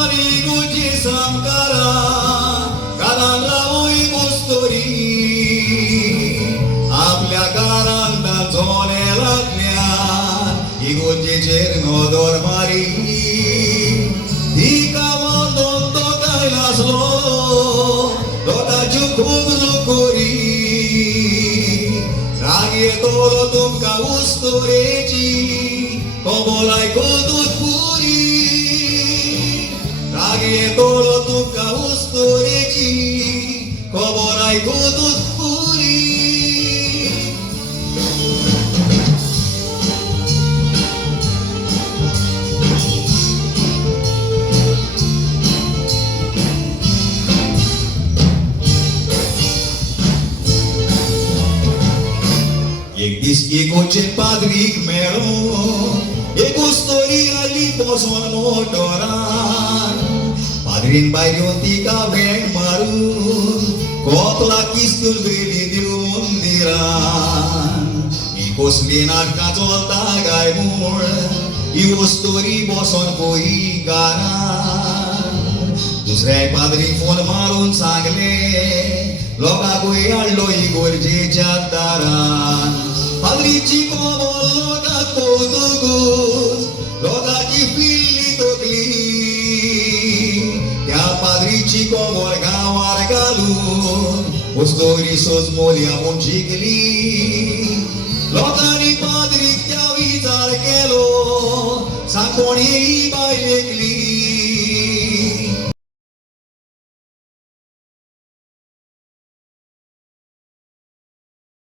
Guji samkara karan raoy gustori आपल्या कारांना झोने लागल्या इगोजीचेर नदर मारी ही कामां दोन तो काय नासलो लोकांची खूब रुखोरी राग येतलो तुमका उस्तोरेची कोबोलाय कोदूत पुरी राग येतलो तुमका उस्तोरेची कोबोलाय कोदूत पुरी एक दीस इगोचे पाद्रीक मेळो एक उस्तोरी आली पोसोन मोटोरान पाद्रीन बायल्यो तिका वेंग मारून कोतला किस्तून वेली दिव मंदिरान ही कसली नाटकां चलता गाय मूळ ही उस्तोरी बसोन पोई गारान दुसऱ्या पाद्रीक फोन मारून सांगले लोकांकूय हाडलो इगोर्जेच्या दारान पाद्रीची कोबोल लोकांक कौतुकूच लोकांची पिल्ली तोकली त्या पाद्रीची कोबोल गांवार घालून उस्तोरी सोजमोल्या म्हूण शिकली लोकांनी पाद्रीक त्या विचार केलो सांगोणी ही बायल एकली